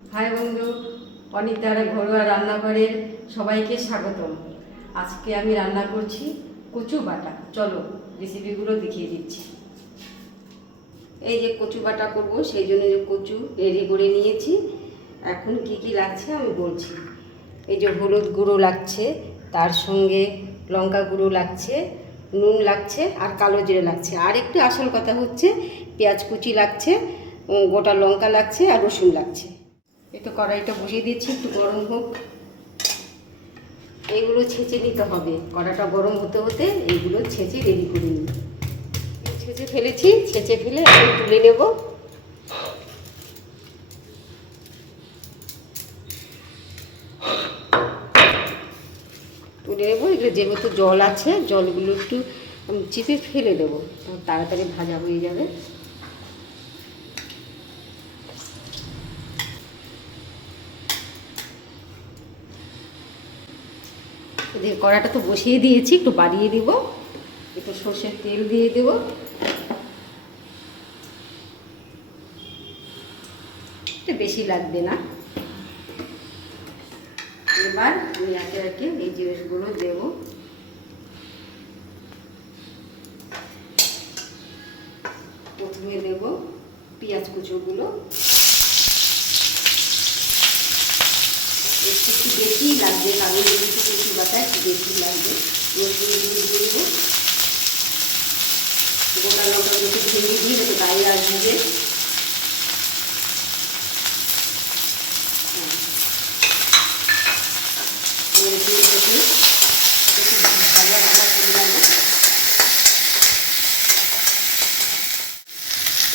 High বন্ধু, অনিতার ঘরোয়া রান্নাঘরের সবাইকে স্বাগতম। আজকে আমি রান্না করছি কচু বাটা। চলো রেসিপিগুলো দেখিয়ে দিচ্ছি। এই যে কচু বাটা করবো, সেই জন্য যে কচু রেডি করে নিয়েছি। এখন কি কি লাগছে আমি বলছি। এই যে হলুদ গুঁড়ো লাগছে, তার সঙ্গে লঙ্কা গুঁড়ো লাগছে, নুন লাগছে আর কালো জিরে লাগছে। আর একটু আসল কথা হচ্ছে পেঁয়াজ কুচি লাগছে, গোটা লঙ্কা লাগছে আর রসুন লাগছে। একটু কড়াইটা বসিয়ে দিচ্ছি, একটু গরম হোক। এইগুলো ছেঁচে নিতে হবে। কড়াটা গরম হতে হতে এইগুলো ছেঁচে রেডি করে নিই। ছেঁচে ফেলেছি, ছেঁচে ফেলে আমি তুলে নেব। তুলে নেবো। এগুলো যেহেতু জল আছে, জলগুলো একটু চিপে ফেলে দেবো, তাড়াতাড়ি ভাজা হয়ে যাবে। এদিকে কড়াটা তো বসিয়ে দিয়েছি, একটু বাড়িয়ে দিব। একটু সর্ষের তেল দিয়ে দেব। এটা বেশি লাগবে না। এবার আমি একে একে এই জিনিসগুলো দেব। প্রথমে দেব পেঁয়াজ কুচোগুলো। একটু বেশিই লাগবে, কারণ একটু কচু বাটা একটু বেশি লাগবে। রসুনগুলো দিয়ে দেবো। গোটা লঙ্কাগুলো একটু ভেঙে দিয়ে একটু গায়ে আসবে।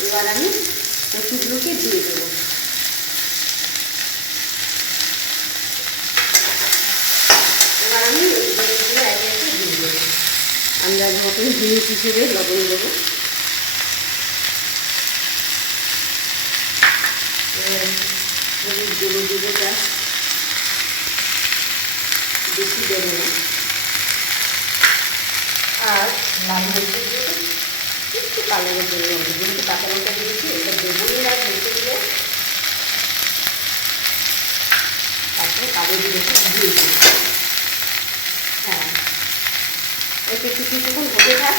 এবার আমি কচুগুলোকে দিয়ে দেবো। এবার আমি জিনিসগুলো একে একে দিয়ে দেবো। আন্দাজ মতন জিনিস হিসেবে লবণ দেবো। হলুদ গুঁড়ো দেবো, যা বেশি দেবো না। আর লাল মরিচের দেবো একটু কালারের জন্য। যেহেতু কাঁচা লঙ্কা দিয়েছি, এটা দেবোই না বলতে গেলে। তারপরে কালো জিরেটা দিয়ে দেবো। হ্যাঁ, একটু কিছুক্ষণ হতে থাক,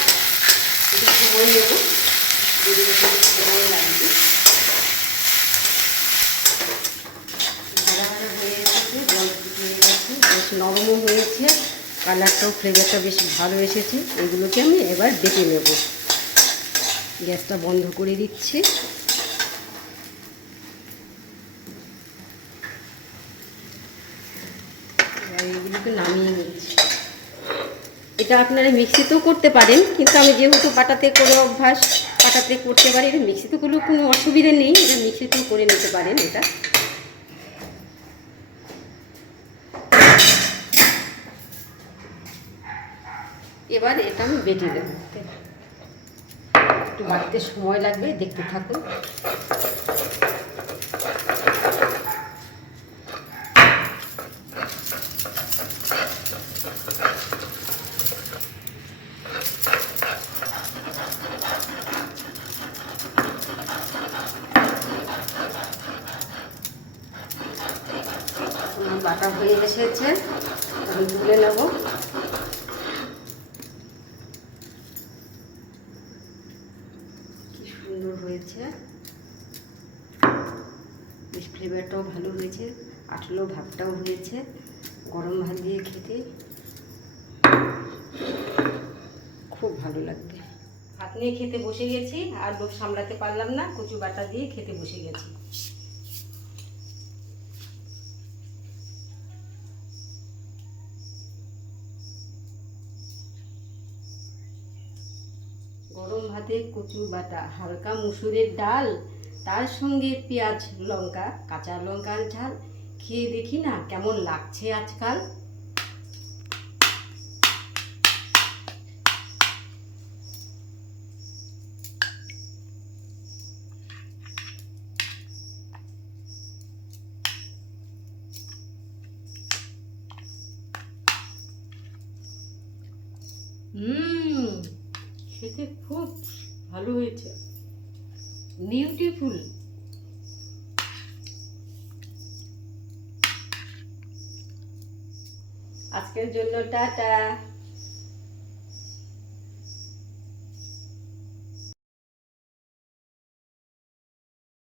একটু সময় নেবো। সময় লাগবে। ভাজা ভাজা হয়ে এসেছে, জল হয়ে গেছে, বেশ নরমও হয়েছে, কালারটাও ফ্লেভারটা বেশ ভালো এসেছে। এগুলোকে আমি এবার বেটে নেব। গ্যাসটা বন্ধ করে দিচ্ছি। এবার এগুলোকে নামিয়ে নিচ্ছি। এটা আপনারা মিক্সিতেও করতে পারেন, কিন্তু আমি যেহেতু বাটাতে করে অভ্যাস, বাটাতে করতে পারি। এটা মিক্সিতে করলেও কোনো অসুবিধা নেই, এটা মিক্সিতেও করে নিতে পারেন। এটা এবার এটা আমি বেটে দেব। একটু বাটতে সময় লাগবে, দেখতে থাকুন। বাটা হয়ে এসেছে, আমি তুলে নেব। কি সুন্দর হয়েছে, বেশ ফ্লেভারটাও ভালো হয়েছে, আঠলো ভাবটাও হয়েছে। গরম ভাত দিয়ে খেতে খুব ভালো লাগবে। ভাত নিয়ে খেতে বসে গেছি, আর লোক সামলাতে পারলাম না, কচু বাটা দিয়ে খেতে বসে গেছি। গরম ভাতে কচু বাটা, হালকা মুসুরের ডাল, তার সঙ্গে পেঁয়াজ লঙ্কা, কাঁচা লঙ্কার ঝাল। খেয়ে দেখি না কেমন লাগছে আজকাল। খেতে খুব ভালো হয়েছে, বিউটিফুল। আজকের জন্য টাটা।